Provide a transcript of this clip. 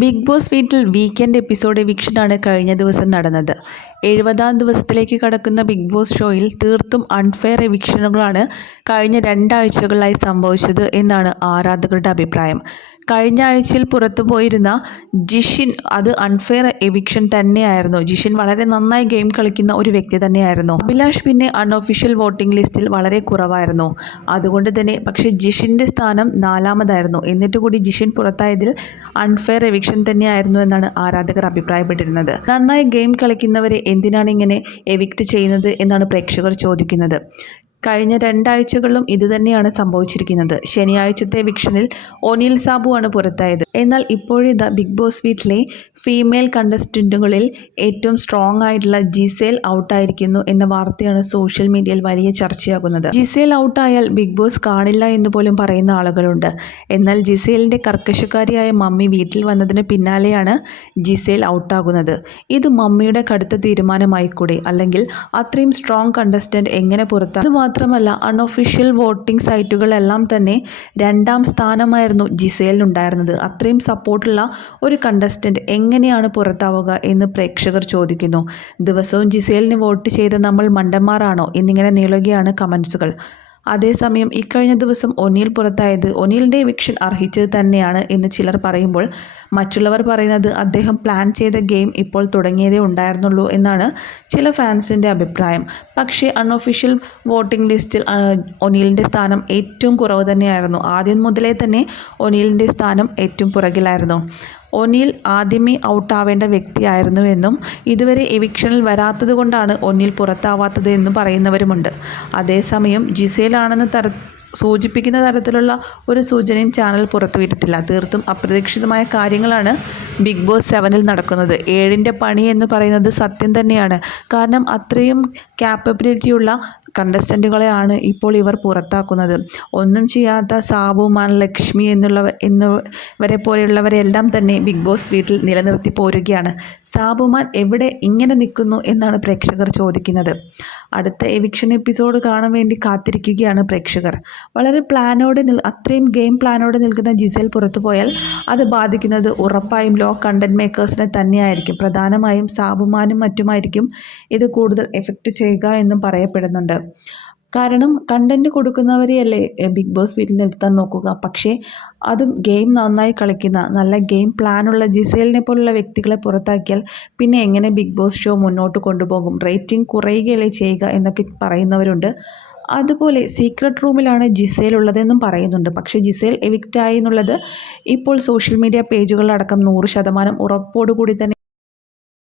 Big boss വീട്ടിൽ weekend episode എവിക്ഷനാണ് കഴിഞ്ഞ ദിവസം നടന്നത്. 70-ാം ദിവസത്തിലേക്ക് കടക്കുന്ന ബിഗ് ബോസ് ഷോയിൽ തീർത്തും അൺഫെയർ എവിക്ഷനുകളാണ് കഴിഞ്ഞ 2 ആഴ്ചകളായി സംഭവിച്ചത് എന്നാണ് ആരാധകരുടെ അഭിപ്രായം. കഴിഞ്ഞ ആഴ്ചയിൽ പുറത്തു പോയിരുന്ന ജിഷിൻ അത് അൺഫെയർ എവിക്ഷൻ തന്നെയായിരുന്നു. ജിഷിൻ വളരെ നന്നായി ഗെയിം കളിക്കുന്ന ഒരു വ്യക്തി തന്നെയായിരുന്നു. അഭിലാഷ് പിന്നെ അൺഒഫീഷ്യൽ വോട്ടിംഗ് ലിസ്റ്റിൽ വളരെ കുറവായിരുന്നു. അതുകൊണ്ട് തന്നെ പക്ഷേ ജിഷിൻ്റെ സ്ഥാനം 4-മതായിരുന്നു. എന്നിട്ട് കൂടി ജിഷിൻ പുറത്തായതിൽ അൺഫെയർ എവിക്ഷൻ തന്നെയായിരുന്നു എന്നാണ് ആരാധകർ അഭിപ്രായപ്പെട്ടിരുന്നത്. നന്നായി ഗെയിം കളിക്കുന്നവരെ എന്തിനാണ് ഇങ്ങനെ എവിക്റ്റ് ചെയ്യുന്നത് എന്നാണ് പ്രേക്ഷകർ ചോദിക്കുന്നത്. കഴിഞ്ഞ 2 ആഴ്ചകളിലും ഇതുതന്നെയാണ് സംഭവിച്ചിരിക്കുന്നത്. ശനിയാഴ്ചത്തെ എവിക്ഷനിൽ ഒനിൽ സാബുവാണ് പുറത്തായത്. എന്നാൽ ഇപ്പോഴിതാ ബിഗ് ബോസ് വീട്ടിലെ ഫീമെയിൽ കണ്ടസ്റ്റൻറ്റുകളിൽ ഏറ്റവും സ്ട്രോങ് ആയിട്ടുള്ള ജിസേൽ ഔട്ടായിരിക്കുന്നു എന്ന വാർത്തയാണ് സോഷ്യൽ മീഡിയയിൽ വലിയ ചർച്ചയാകുന്നത്. ജിസേൽ ഔട്ടായാൽ ബിഗ് ബോസ് കാണില്ല എന്ന് പോലും പറയുന്ന ആളുകളുണ്ട്. എന്നാൽ ജിസേലിൻ്റെ കർക്കശക്കാരിയായ മമ്മി വീട്ടിൽ വന്നതിന് പിന്നാലെയാണ് ജിസേൽ ഔട്ടാകുന്നത്. ഇത് മമ്മിയുടെ കടുത്ത തീരുമാനമായിക്കൂടെ? അല്ലെങ്കിൽ അത്രയും സ്ട്രോങ് കണ്ടസ്റ്റൻറ്റ് എങ്ങനെ പുറത്താകും? മാത്രമല്ല അൺഒഫീഷ്യൽ വോട്ടിംഗ് സൈറ്റുകളെല്ലാം തന്നെ 2-ാം സ്ഥാനമായിരുന്നു ജിസേലിനുണ്ടായിരുന്നത്. അത്രയും സപ്പോർട്ടുള്ള ഒരു കണ്ടസ്റ്റൻറ്റ് എങ്ങനെയാണ് പുറത്താവുക എന്ന് പ്രേക്ഷകർ ചോദിക്കുന്നു. ദിവസവും ജിസേലിന് വോട്ട് ചെയ്ത് നമ്മൾ മണ്ടന്മാരാണോ എന്നിങ്ങനെ നീളുകയാണ് കമൻസുകൾ. അതേസമയം ഇക്കഴിഞ്ഞ ദിവസം ഒനിൽ പുറത്തായത് ഒനിലിൻ്റെ എവിക്ഷൻ അർഹിച്ചത് തന്നെയാണ് എന്ന് ചിലർ പറയുമ്പോൾ മറ്റുള്ളവർ പറയുന്നത് അദ്ദേഹം പ്ലാൻ ചെയ്ത ഗെയിം ഇപ്പോൾ തുടങ്ങിയതേ ഉണ്ടായിരുന്നുള്ളൂ എന്നാണ് ചില ഫാൻസിൻ്റെ അഭിപ്രായം. പക്ഷേ അൺഒഫീഷ്യൽ വോട്ടിംഗ് ലിസ്റ്റിൽ ഒനിലിൻ്റെ സ്ഥാനം ഏറ്റവും കുറവ് തന്നെയായിരുന്നു. ആദ്യം മുതലേ തന്നെ ഒനിലിൻ്റെ സ്ഥാനം ഏറ്റവും പുറകിലായിരുന്നു. ഒനിൽ ആദ്യമേ ഔട്ടാവേണ്ട വ്യക്തിയായിരുന്നുവെന്നും ഇതുവരെ എവിക്ഷനിൽ വരാത്തത് കൊണ്ടാണ് ഒനിൽ പുറത്താവാത്തത് എന്നും പറയുന്നവരുമുണ്ട്. അതേസമയം ജിസേലാണെന്ന് സൂചിപ്പിക്കുന്ന തരത്തിലുള്ള ഒരു സൂചനയും ചാനൽ പുറത്തുവിട്ടിട്ടില്ല. തീർത്തും അപ്രതീക്ഷിതമായ കാര്യങ്ങളാണ് ബിഗ് ബോസ് 7-ൽ നടക്കുന്നത്. 7-ൻ്റെ പണി എന്ന് പറയുന്നത് സത്യം തന്നെയാണ്. കാരണം അത്രയും ക്യാപ്പബിലിറ്റിയുള്ള കണ്ടസ്റ്റൻറ്റുകളെയാണ് ഇപ്പോൾ ഇവർ പുറത്താക്കുന്നത്. ഒന്നും ചെയ്യാത്ത സാബു, മാൻ, ലക്ഷ്മി എന്നിവരെ പോലെയുള്ളവരെല്ലാം തന്നെ ബിഗ് ബോസ് വീട്ടിൽ നിലനിർത്തി പോരുകയാണ്. സാബുമാൻ എവിടെ ഇങ്ങനെ നിൽക്കുന്നു എന്നാണ് പ്രേക്ഷകർ ചോദിക്കുന്നത്. അടുത്ത എവിക്ഷൻ എപ്പിസോഡ് കാണാൻ വേണ്ടി കാത്തിരിക്കുകയാണ് പ്രേക്ഷകർ. വളരെ അത്രയും ഗെയിം പ്ലാനോടെ നിൽക്കുന്ന ജിസേൽ പുറത്തു പോയാൽ അത് ബാധിക്കുന്നത് ഉറപ്പായും ലോ കണ്ടന്റ് മേക്കേഴ്സിനെ തന്നെയായിരിക്കും. പ്രധാനമായും സാബുമാനും മറ്റുമായിരിക്കും ഇത് കൂടുതൽ എഫക്റ്റ് ചെയ്യുക എന്നും പറയപ്പെടുന്നുണ്ട്. കാരണം കണ്ടൻറ്റ് കൊടുക്കുന്നവരെയല്ലേ ബിഗ് ബോസ് വീട്ടിൽ നിർത്താൻ നോക്കുക. പക്ഷേ അതും ഗെയിം നന്നായി കളിക്കുന്ന നല്ല ഗെയിം പ്ലാനുള്ള ജിസേലിനെ പോലുള്ള വ്യക്തികളെ പുറത്താക്കിയാൽ പിന്നെ എങ്ങനെ ബിഗ് ബോസ് ഷോ മുന്നോട്ട് കൊണ്ടുപോകും? റേറ്റിംഗ് കുറയുകയല്ലേ ചെയ്യുക എന്നൊക്കെ പറയുന്നവരുണ്ട്. അതുപോലെ സീക്രട്ട് റൂമിലാണ് ജിസേൽ ഉള്ളതെന്നും പറയുന്നുണ്ട്. പക്ഷേ ജിസേൽ എവിക്റ്റായി എന്നുള്ളത് ഇപ്പോൾ സോഷ്യൽ മീഡിയ പേജുകളിലടക്കം 100% ഉറപ്പോടുകൂടി തന്നെ